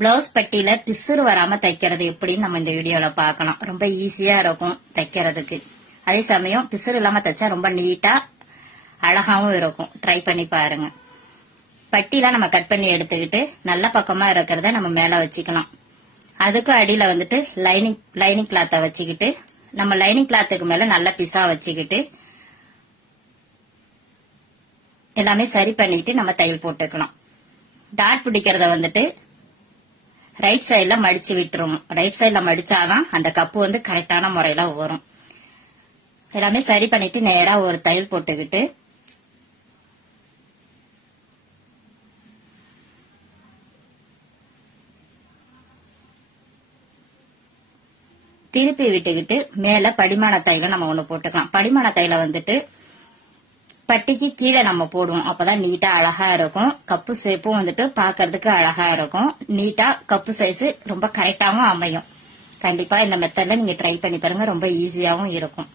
Blouse பட்டியில பிசுறு வராம தைக்கிறது எப்படின்னு நம்ம இந்த வீடியோல பார்க்கலாம் ரொம்ப ஈஸியா இருக்கும் தைக்கிறதுக்கு. அதே சமயம் பிசுறு இல்லாம தைச்சா ரொம்ப நீட்டா அழகாவும் இருக்கும். ட்ரை பண்ணி பாருங்க. பட்டிலாம் நம்ம கட் பண்ணி எடுத்துக்கிட்டு நல்ல பக்கமா இருக்கிறத நம்ம மேல வச்சுக்கலாம் அதுக்கு அடியில வந்துட்டு லைனிங் லைனிங் கிளாத்தை வச்சுக்கிட்டு நம்ம லைனிங் கிளாத்துக்கு மேல நல்ல பிசா வச்சுக்கிட்டு எல்லாமே சரி பண்ணிட்டு நம்ம தையல் போட்டுக்கலாம் டாட் பிடிக்கிறத வந்துட்டு ரைட் சைடில் மடிச்சு விட்டுருவோம் ரைட் சைடுல மடிச்சாதான் அந்த கப்பு வந்து கரெக்டான முறையில வரும் எல்லாமே சரி பண்ணிட்டு நேரா ஒரு தையல் போட்டுக்கிட்டு திருப்பி விட்டுக்கிட்டு மேல படிமான தையல நம்ம ஒண்ணு போட்டுக்கலாம். படிமான தையல வந்துட்டு பட்டிக்கு கீழே நம்ம போடுவோம். அப்பதான் நீட்டா அழகா இருக்கும். கப்பு ஷேப்பும் வந்துட்டு பாக்குறதுக்கு அழகா இருக்கும். நீட்டா கப்பு சைஸ் ரொம்ப கரெக்டாவும் அமையும். கண்டிப்பா இந்த மெத்தட்ல நீங்க ட்ரை பண்ணி பாருங்க. ரொம்ப ஈஸியாவும் இருக்கும்.